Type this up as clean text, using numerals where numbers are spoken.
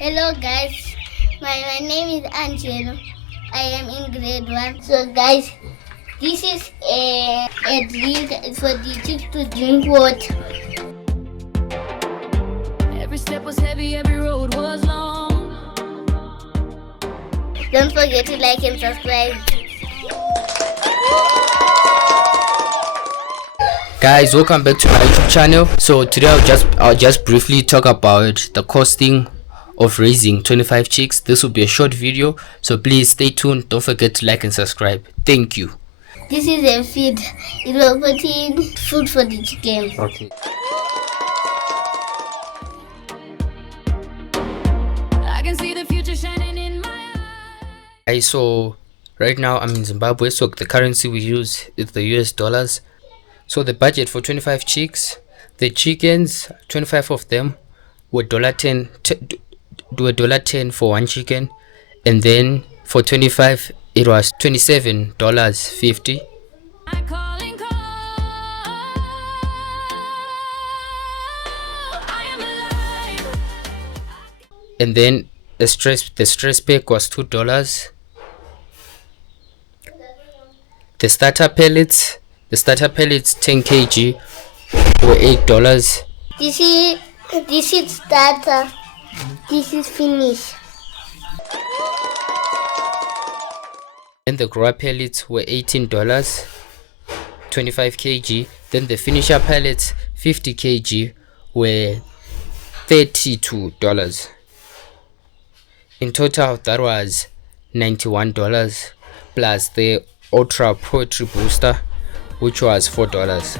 Hello guys, my name is Angelo. I am in grade 1. So guys, this is a drill for the chicks to drink water. Every step was heavy, every road was long. Don't forget to like and subscribe. Guys, welcome back to my YouTube channel. So today I'll just briefly talk about the costing of raising 25 chicks. This will be a short video, so please stay tuned. Don't forget to like and subscribe. Thank you. This is a feed. It will put in food for the chicken. Okay. I can see the future shining in my eyes. So right now I'm in Zimbabwe, so the currency we use is the US dollars. So the budget for 25 chicks, the chickens, 25 of them were $10 for one chicken, and then for 25 it was $27.50. My calling call. I am alive. And then the stress pack was $2. The starter pellets 10 kg were $8. This is starter. This is finish. And the grower pellets were $18, 25 kg. Then the finisher pellets 50 kg were $32. In total that was $91 plus the ultra poultry booster, which was $4.